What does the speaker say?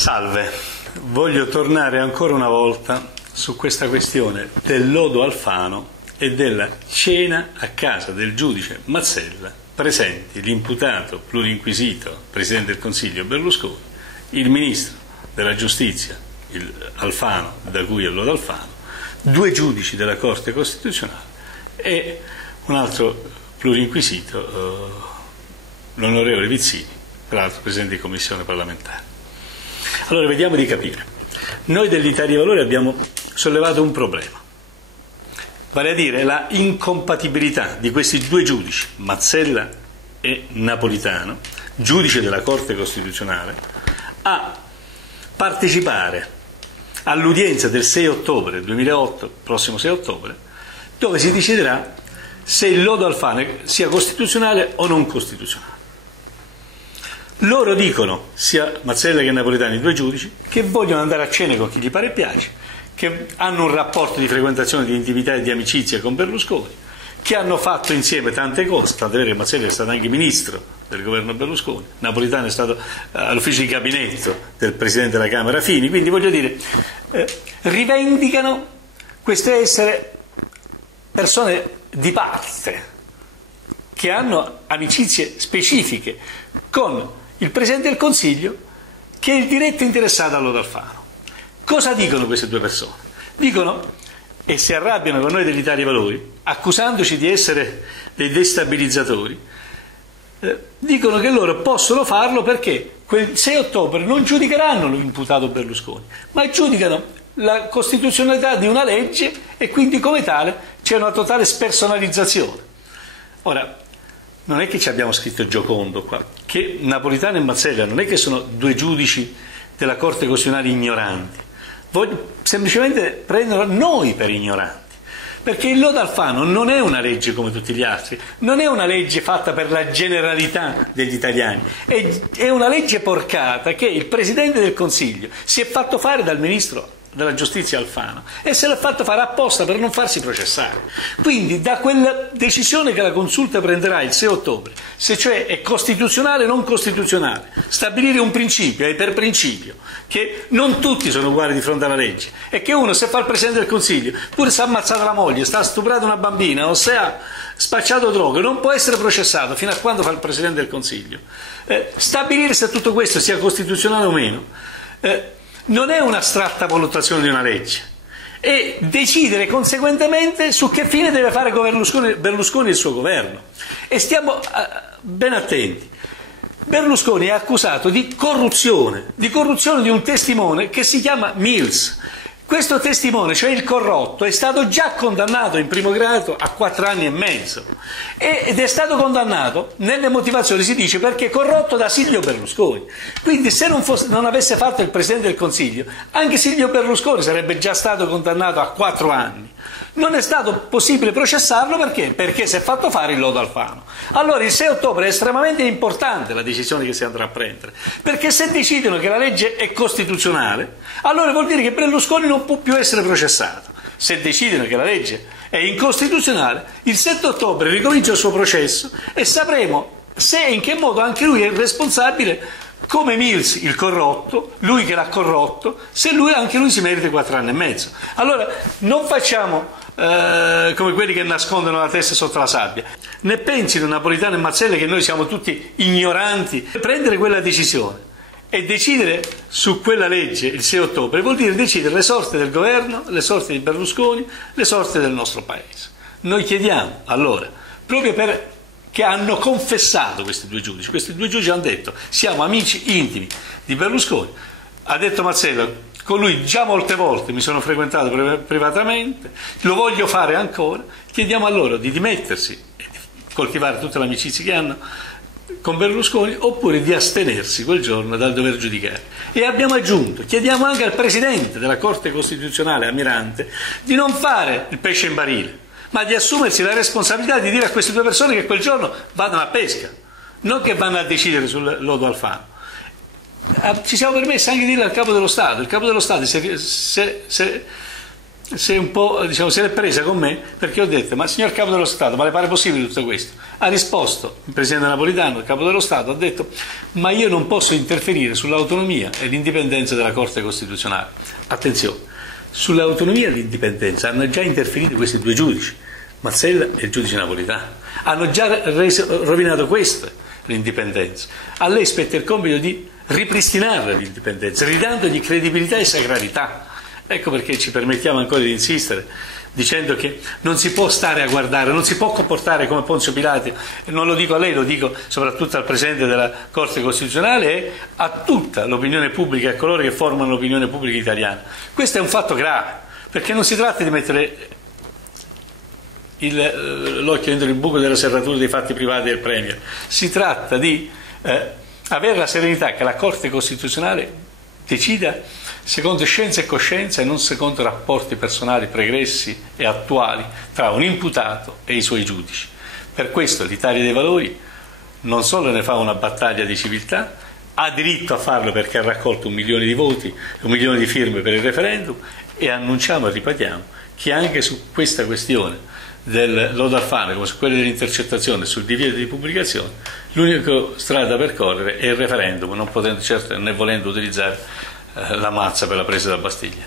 Salve, voglio tornare ancora una volta su questa questione del lodo Alfano e della cena a casa del giudice Mazzella, presenti l'imputato plurinquisito, Presidente del Consiglio Berlusconi, il Ministro della Giustizia, Alfano, da cui è il lodo Alfano, due giudici della Corte Costituzionale e un altro plurinquisito, l'onorevole Vizzini, peraltro Presidente di Commissione parlamentare. Allora vediamo di capire. Noi dell'Italia dei Valori abbiamo sollevato un problema, vale a dire la incompatibilità di questi due giudici, Mazzella e Napolitano, giudice della Corte Costituzionale, a partecipare all'udienza del 6 ottobre 2008, prossimo 6 ottobre, dove si deciderà se il lodo Alfano sia costituzionale o non costituzionale. Loro dicono, sia Mazzella che Napolitano, i due giudici, che vogliono andare a cena con chi gli pare e piace, che hanno un rapporto di frequentazione, di intimità e di amicizia con Berlusconi, che hanno fatto insieme tante cose, tanto è vero che Mazzella è stato anche ministro del governo Berlusconi, Napolitano è stato all'ufficio di gabinetto del Presidente della Camera Fini, quindi voglio dire, rivendicano questo essere persone di parte, che hanno amicizie specifiche con il Presidente del Consiglio, che è il diretto interessato al lodo Alfano. Cosa dicono queste due persone? Dicono, e si arrabbiano con noi dell'Italia dei Valori, accusandoci di essere dei destabilizzatori, dicono che loro possono farlo perché quel 6 ottobre non giudicheranno l'imputato Berlusconi, ma giudicano la costituzionalità di una legge e quindi come tale c'è una totale spersonalizzazione. Ora, non è che ci abbiamo scritto Giocondo qua, che Napolitano e Mazzella non è che sono due giudici della Corte Costituzionale ignoranti, semplicemente prendono noi per ignoranti, perché il lodo Alfano non è una legge come tutti gli altri, non è una legge fatta per la generalità degli italiani, è una legge porcata che il Presidente del Consiglio si è fatto fare dal Ministro della Giustizia Alfano e se l'ha fatto fare apposta per non farsi processare. Quindi da quella decisione che la Consulta prenderà il 6 ottobre, se cioè è costituzionale o non costituzionale, stabilire un principio e per principio che non tutti sono uguali di fronte alla legge e che uno, se fa il Presidente del Consiglio, pure se ha ammazzato la moglie, sta stuprato una bambina o se ha spacciato droghe, non può essere processato fino a quando fa il Presidente del Consiglio. Stabilire se tutto questo sia costituzionale o meno non è un'astratta valutazione di una legge, e decidere conseguentemente su che fine deve fare Berlusconi e il suo governo. E stiamo ben attenti. Berlusconi è accusato di corruzione di un testimone che si chiama Mills. Questo testimone, cioè il corrotto, è stato già condannato in primo grado a 4 anni e mezzo ed è stato condannato, nelle motivazioni si dice, perché corrotto da Silvio Berlusconi. Quindi se non avesse fatto il Presidente del Consiglio, anche Silvio Berlusconi sarebbe già stato condannato a 4 anni. Non è stato possibile processarlo perché? Perché si è fatto fare il lodo Alfano. Allora il 6 ottobre è estremamente importante la decisione che si andrà a prendere, perché se decidono che la legge è costituzionale, allora vuol dire che Berlusconi non può più essere processato. Se decidono che la legge è incostituzionale, il 7 ottobre ricomincia il suo processo e sapremo se e in che modo anche lui è responsabile, come Mills, il corrotto, lui che l'ha corrotto, se anche lui si merita 4 anni e mezzo. Allora non facciamo come quelli che nascondono la testa sotto la sabbia. Ne pensino Napolitano e Mazzella che noi siamo tutti ignoranti. Prendere quella decisione e decidere su quella legge il 6 ottobre vuol dire decidere le sorti del governo, le sorti di Berlusconi, le sorti del nostro Paese. Noi chiediamo allora, proprio che hanno confessato questi due giudici hanno detto siamo amici intimi di Berlusconi, ha detto Mazzella, con lui già molte volte mi sono frequentato privatamente, lo voglio fare ancora, chiediamo a loro di dimettersi e di coltivare tutte le amicizie che hanno con Berlusconi oppure di astenersi quel giorno dal dover giudicare. E abbiamo aggiunto, chiediamo anche al Presidente della Corte Costituzionale, Amirante, di non fare il pesce in barile, ma di assumersi la responsabilità di dire a queste due persone che quel giorno vadano a pesca, non che vanno a decidere sul lodo Alfano. Ci siamo permessi anche di dirlo al Capo dello Stato. Il Capo dello Stato, se si è un po', diciamo, se l'è presa con me, perché ho detto: ma signor Capo dello Stato, ma le pare possibile tutto questo? Ha risposto il Presidente Napolitano, il Capo dello Stato, ha detto: ma io non posso interferire sull'autonomia e l'indipendenza della Corte Costituzionale. Attenzione, sull'autonomia e l'indipendenza hanno già interferito questi due giudici, Mazzella e il giudice Napolitano. Hanno già rovinato questa, l'indipendenza. A lei spetta il compito di ripristinare l'indipendenza, ridandogli credibilità e sacralità. Ecco perché ci permettiamo ancora di insistere, dicendo che non si può stare a guardare, non si può comportare come Ponzio Pilato, e non lo dico a lei, lo dico soprattutto al Presidente della Corte Costituzionale e a tutta l'opinione pubblica e a coloro che formano l'opinione pubblica italiana. Questo è un fatto grave, perché non si tratta di mettere l'occhio dentro il buco della serratura dei fatti privati del Premier, si tratta di avere la serenità che la Corte Costituzionale decida secondo scienza e coscienza e non secondo rapporti personali pregressi e attuali tra un imputato e i suoi giudici. Per questo l'Italia dei Valori non solo ne fa una battaglia di civiltà, ha diritto a farlo perché ha raccolto 1 milione di voti, 1 milione di firme per il referendum, e annunciamo e ripetiamo che anche su questa questione del lodo Alfano, come su quelle dell'intercettazione, sul divieto di pubblicazione, l'unica strada da percorrere è il referendum, non potendo certo né volendo utilizzare la mazza per la presa della Bastiglia.